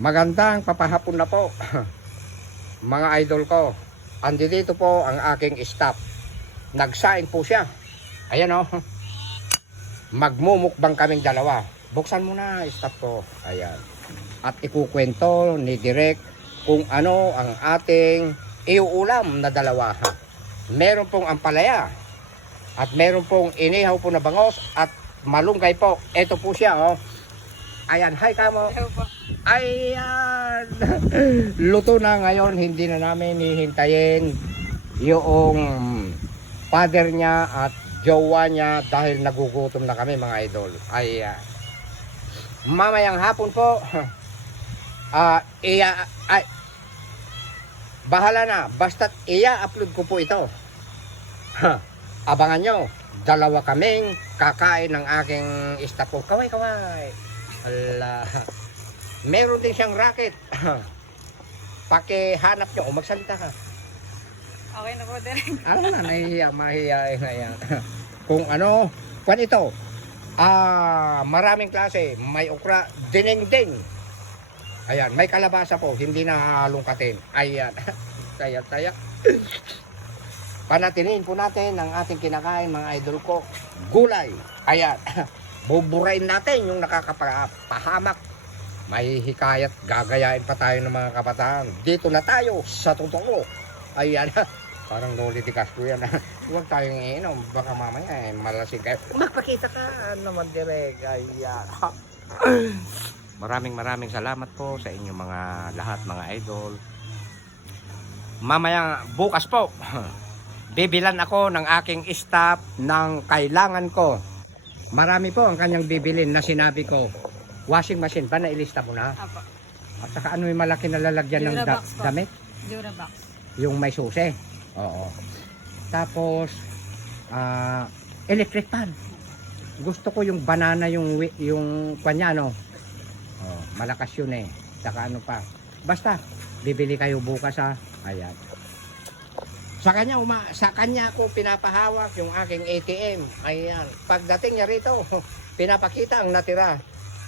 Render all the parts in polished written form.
Magandang papahapon na po mga idol ko. Andito po ang aking staff. Nagsaing po siya. Ayan o. Magmumukbang kaming dalawa. Buksan mo na staff ko. Ayan. At ikukwento ni Direk kung ano ang ating iuulam na dalawa. Meron pong ampalaya. At meron pong inihaw po na bangos. At malunggay po. Ito po siya o. Ayan, hi kamo. Ayan. Luto na ngayon, hindi na namin hihintayin yung father niya at jowa niya dahil nagugutom na kami mga idol. Ayan. Mamayang hapon po, bahala na, basta't i-upload ko po ito. Abangan nyo, dalawa kaming kakain ng aking staff ko. Kaway. Ala, meron din siyang racket. Pakihanap nyo o magsalita ka. Okay na po, Direk. Ano na, mahihiyain na yan. Kung ano, kwan ito. Maraming klase. May okra, dinengdeng. Ayan, may kalabasa po, hindi na halongkatin. Ayan, taya. Panatinin po natin ang ating kinakain mga idol ko. Gulay. Ayan. Buburain natin yung nakakapahamak. May hikayat, gagayain pa tayo ng mga kabataan. Dito na tayo sa totoo. Ayan, parang Loli de Castro yan. Huwag tayong iinom, baka mamaya malasing kayo. Magpakita ka naman Direk. Ayan. Maraming salamat po sa inyo mga lahat mga idol. Mamaya bukas po, bibilan ako ng aking staff ng kailangan ko. Marami po ang kanyang bibilin na sinabi ko. Washing machine ba? Nailista mo na? Apo. At saka ano yung malaki na lalagyan ng damit? Durabox. Yung may susi. Oo. Tapos, electric pan. Gusto ko yung banana yung kanya, no? Oh, malakas yun eh. Saka ano pa. Basta, bibili kayo bukas ha. Ayan. Sa kanya ako pinapahawak yung aking ATM. Ayan. Pagdating niya rito, pinapakita ang natira.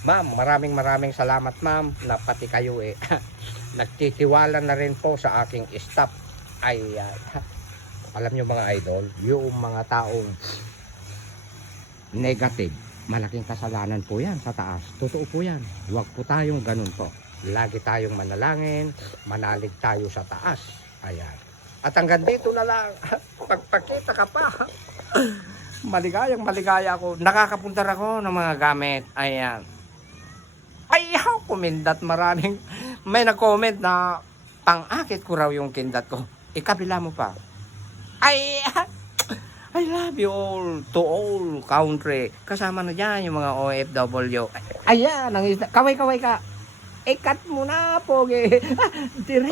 Ma'am, maraming salamat ma'am na pati kayo nagtitiwala na rin po sa aking staff. Ayan. Alam nyo mga idol, yung mga taong negative, malaking kasalanan po yan sa taas. Totoo po yan. Huwag po tayong ganun po. Lagi tayong manalangin, manalig tayo sa taas. Ayan. At hanggang dito na lang, pagpakita ka pa. Maligaya ako. Nakakapuntar ako ng mga gamit. Ayan. Ayaw, kumindat maraming. May nag-comment na pang-akit ko raw yung kindat ko. Ikabila mo pa. I love you all to all country. Kasama na dyan yung mga OFW. Ayan, kaway ka. Ikat mo na, pogi. Direct.